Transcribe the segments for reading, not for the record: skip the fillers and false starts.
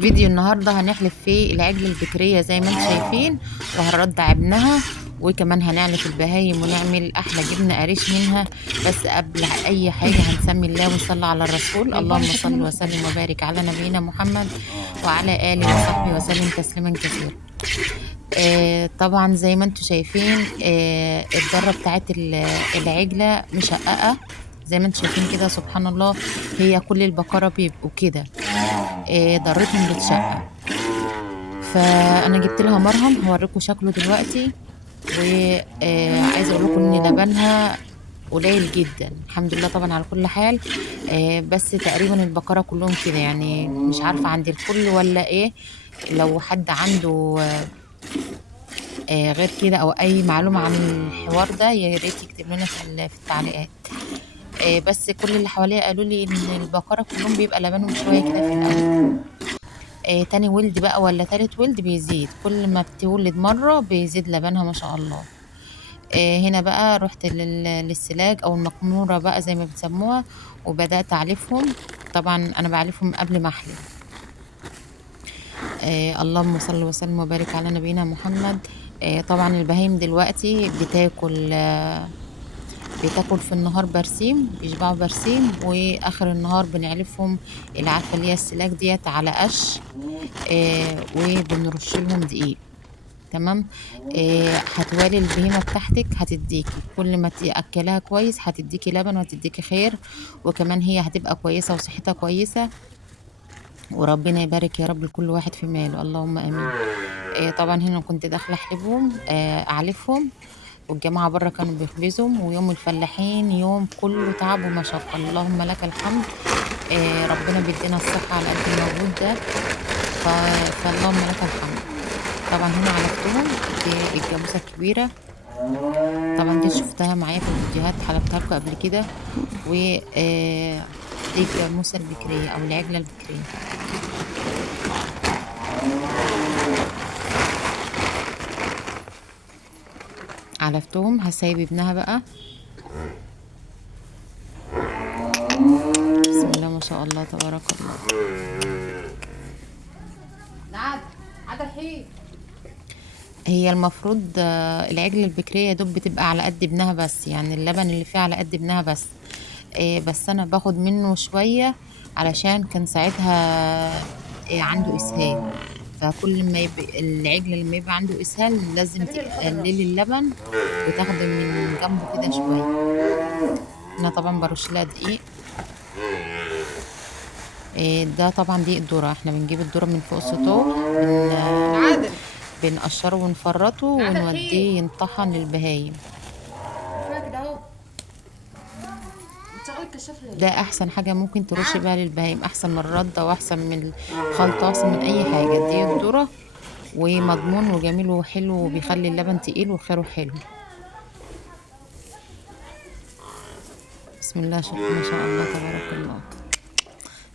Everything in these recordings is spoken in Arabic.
فيديو النهارده هنحلب فيه العجل البكرية زي ما انتم شايفين، وهنرضع ابنها، وكمان هنعلف البهايم ونعمل احلى جبنة قريش منها. بس قبل اي حاجة هنسمي الله ونصلي على الرسول. اللهم صل وسلم وبارك على نبينا محمد وعلى آله وصحبه وسلم تسليما كثيرا. طبعا زي ما انتم شايفين الضرة بتاعت العجلة مشققة زي ما انتم شايفين كده، سبحان الله. هي كل البقرة بيبقوا كده، ضرتهم بتشقق. فانا جبت لها مرهم هوريكم شكله دلوقتي. وعايزه اقول لكم ان لبنها قليل جدا، الحمد لله طبعا على كل حال. بس تقريبا البقرة كلهم كده، يعني مش عارفة عند الكل ولا ايه. لو حد عنده غير كده او اي معلومة عن الحوار ده يا ريت يكتب لنا في التعليقات. بس كل اللي حواليا قالوا لي ان البقرة كلهم بيبقى لبنهم شوية كده في الاول. تاني ولد بقى ولا تالت ولد بيزيد، كل ما بتولد مرة بيزيد لبنها ما شاء الله. هنا بقى رحت للسلاج او المقمورة بقى زي ما بتسموها، وبدأت اعلفهم. طبعا انا بعلفهم قبل ما احلب. اللهم صل وسلم وبارك على نبينا محمد. طبعا البهايم دلوقتي بتاكل في النهار برسيم، بيشبعوا برسيم، واخر النهار بنعلفهم العلفة اللي هي السلاج ديت على قش. وبنرش لهم دقيق. تمام. هتوالي البهيمة بتاعتك هتديكي، كل ما تأكلها كويس هتديكي لبن وهتديكي خير، وكمان هي هتبقى كويسة وصحتها كويسة. وربنا يبارك يا رب لكل واحد في ماله، اللهم امين. طبعا هنا كنت داخله احلبهم اعلفهم، والجماعه بره كانوا بيخبزهم. ويوم الفلاحين يوم كله تعب ومشقه، اللهم لك الحمد. ربنا بيدينا الصحه على قد المجهود ده. فاللهم لك الحمد. طبعا هنا علفتهم. دي الجاموسه الكبيره، طبعا دي شفتها معايا في الفيديوهات، حلبتها لكم قبل كده. و دي الجاموسه البكريه او العجله البكريه. علفتهم، هسايب ابنها بقى. بسم الله ما شاء الله تبارك الله. هي المفروض العجل البكرية يا دوب بتبقى على قد ابنها بس، يعني اللبن اللي فيها على قد ابنها بس. بس انا باخد منه شوية علشان كان ساعتها عنده اسهال. فكل ما يبقى العجل لما يبقى عنده اسهال لازم تقللي اللبن وتاخدي من جنبه كده شوية. انا طبعا برش لها دقيق. ده طبعا دقيق الذرة، احنا بنجيب الذرة من فوق السطوح، بنقشره ونفرطه ونوديه ينطحن للبهايم. ده احسن حاجة ممكن ترشي بيها للبهايم، احسن من الردة واحسن من الخلطة، احسن من اي حاجة. دي الذرة ومضمون وجميل وحلو وبيخلي اللبن تقيل وخيره حلو. بسم الله ما شاء الله تبارك الله.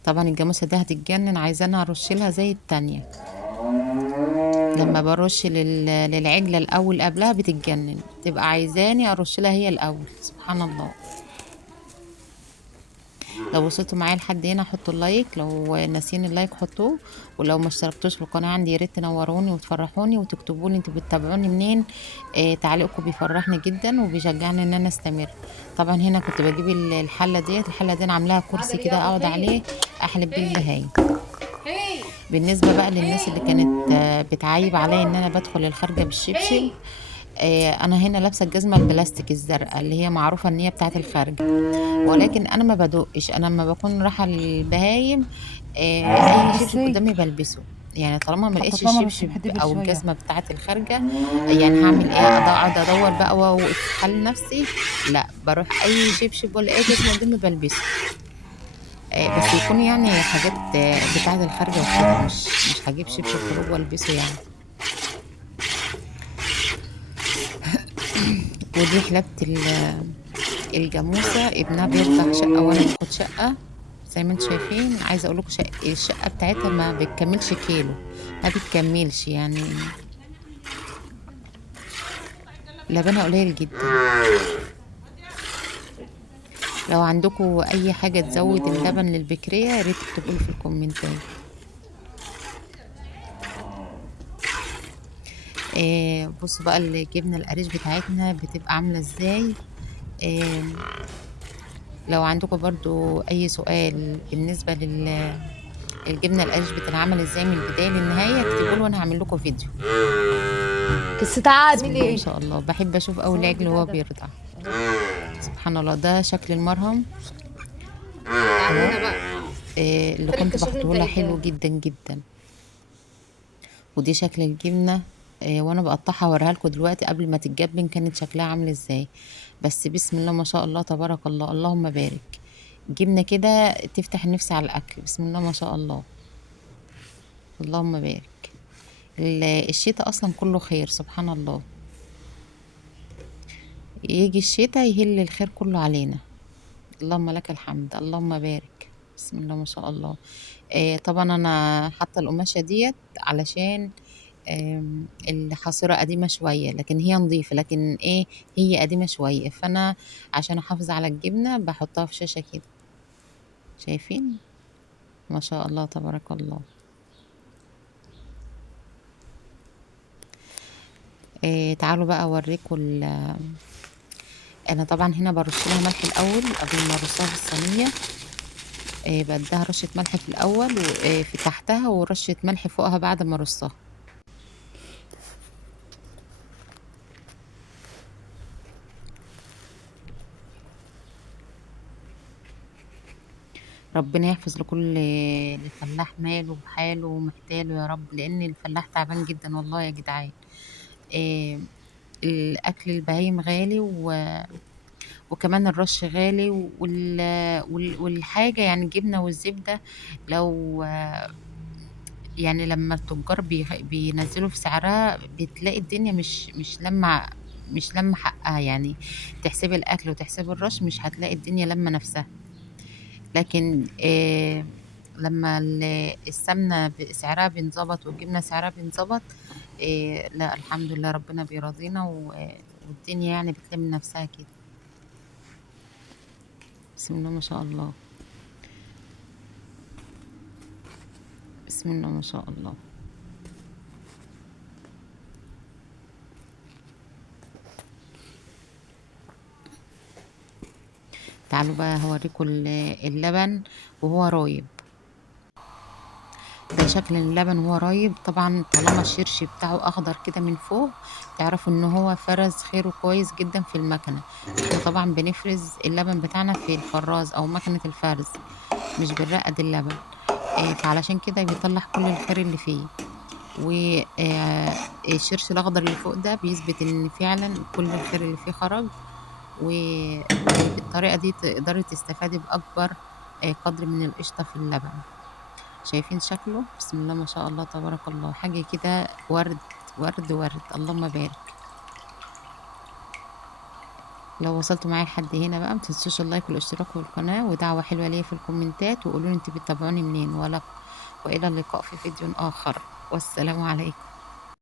طبعا الجاموسة دي هتتجنن، عايزانا ارش لها زي التانية. لما برش للعجلة الاول قبلها بتتجنن، تبقى عايزاني ارش لها هي الاول، سبحان الله. لو وصلتوا معايا لحد هنا حطوا اللايك، لو ناسين اللايك حطوه، ولو ما اشتركتوش في القناه عندي يا ريت تنوروني وتفرحوني وتكتبوا لي انتوا بتتابعوني منين. تعليقكم بيفرحني جدا وبيشجعني ان انا استمر. طبعا هنا كنت بجيب الحله ديت، الحله دي انا عاملاها كرسي كده اقعد عليه احلب بيه البهايم. بالنسبه بقى للناس اللي كانت بتعايب عليا ان انا بدخل الخارجه بالشبشب، انا هنا لابسه الجزمه البلاستيك الزرقاء اللي هي معروفه ان هي بتاعه الخارجه، ولكن انا ما بدقش. انا لما بكون رايحه للبهايم اي شبشب قدامي بلبسه. يعني طالما ما لقيتش الشبشب او الجزمه بتاعه الخارجه، يعني هعمل ايه؟ اقعد ادور بقى واوقف في حال نفسي؟ لا، بروح اي شبشب ولا اي جزمه قدامي بلبسه. بس يكون يعني حاجات بتاعه الخارجه وكده، مش هجيب شبشب خروج والبسه يعني. ودي حلبت الجاموسة، ابنها بيرضع شقة وانا باخد شقة زي ما انتم شايفين. عايزة اقول لكم الشقة بتاعتها ما بتكملش كيلو، ما بتكملش يعني، لبنها قليل جدا. لو عندكم اي حاجة تزود اللبن للبكرية يا ريت تكتبوا لي في الكومنتات. بصوا بقى الجبنة القريش بتاعتنا بتبقى عاملة ازاي. آه لو عندكم برضو اي سؤال بالنسبة للجبنة القريش بتتعمل ازاي من البداية للنهاية اكتبوا له وانا هعمل لكم فيديو. قصة بسم الله ما عادل. شاء الله، بحب اشوف اول صور العجل البتاع وهو ده بيرضع. اهو. سبحان الله، ده شكل المرهم اهو. تعالينا بقى. اللي فين كنت الكشاف اللي انت بحطه لها حلو قايلاه؟ جدا جدا. ودي شكل الجبنة. وانا بقطعها اوريها لكم دلوقتي قبل ما تتجبن كانت شكلها عامل ازاي. بس بسم الله ما شاء الله تبارك الله اللهم بارك. جبنة كده تفتح النفس على الاكل، بسم الله ما شاء الله اللهم بارك. الشتاء اصلا كله خير سبحان الله. يجي الشتاء يهل الخير كله علينا. اللهم لك الحمد اللهم بارك. بسم الله ما شاء الله. طبعا انا حاطه القماشه ديت علشان الحاصرة قديمة شوية لكن هي نظيفة، لكن ايه، هي قديمة شوية، فانا عشان احافظ على الجبنة بحطها في شاشة كده. شايفين ما شاء الله تبارك الله. تعالوا بقى اوريكم انا طبعا هنا برش لها ملح الاول قبل ما ارصها في الصينية. بديها رشة ملح في الاول وفي تحتها ورشة ملح فوقها بعد ما ارصها. ربنا يحفظ لكل فلاح ماله وحاله ومحتاله يا رب، لان الفلاح تعبان جدا والله يا جدعان. آه، الاكل البهايم غالي وكمان الرش غالي والحاجه يعني الجبنه والزبده. لو يعني لما التجار بينزلوا في سعرها بتلاقي الدنيا مش لما حقها يعني. تحسبي الاكل وتحسبي الرش مش هتلاقي الدنيا لما نفسها. لكن لما السمنة سعرها بينظبط والجبنة سعرها بينظبط، لا الحمد لله ربنا بيرضينا والدنيا يعني بتلم نفسها كده. بسم الله ما شاء الله. بسم الله ما شاء الله. تعالوا بقى هوريكم اللبن وهو رايب. ده شكل اللبن وهو رايب، طبعا طالما الشرش بتاعه اخضر كده من فوق تعرفوا ان هو فرز خيره كويس جدا في المكنه. احنا طبعا بنفرز اللبن بتاعنا في الفراز او مكنه الفرز، مش بنرقد اللبن. فعلشان كده بيطلع كل الخير اللي فيه. والشرش الاخضر اللي فوق ده بيثبت ان فعلا كل الخير اللي فيه خرج. وبالطريقه دي تقدري تستفادي باكبر قدر من القشطه في اللبن. شايفين شكله بسم الله ما شاء الله تبارك الله، حاجة كده ورد ورد ورد اللهم بارك. لو وصلتوا معايا لحد هنا بقى متنسوش اللايك والاشتراك في القناة ودعوة حلوة ليا في الكومنتات وقولوا لي انتوا بتتابعوني منين. والى اللقاء في فيديو اخر والسلام عليكم.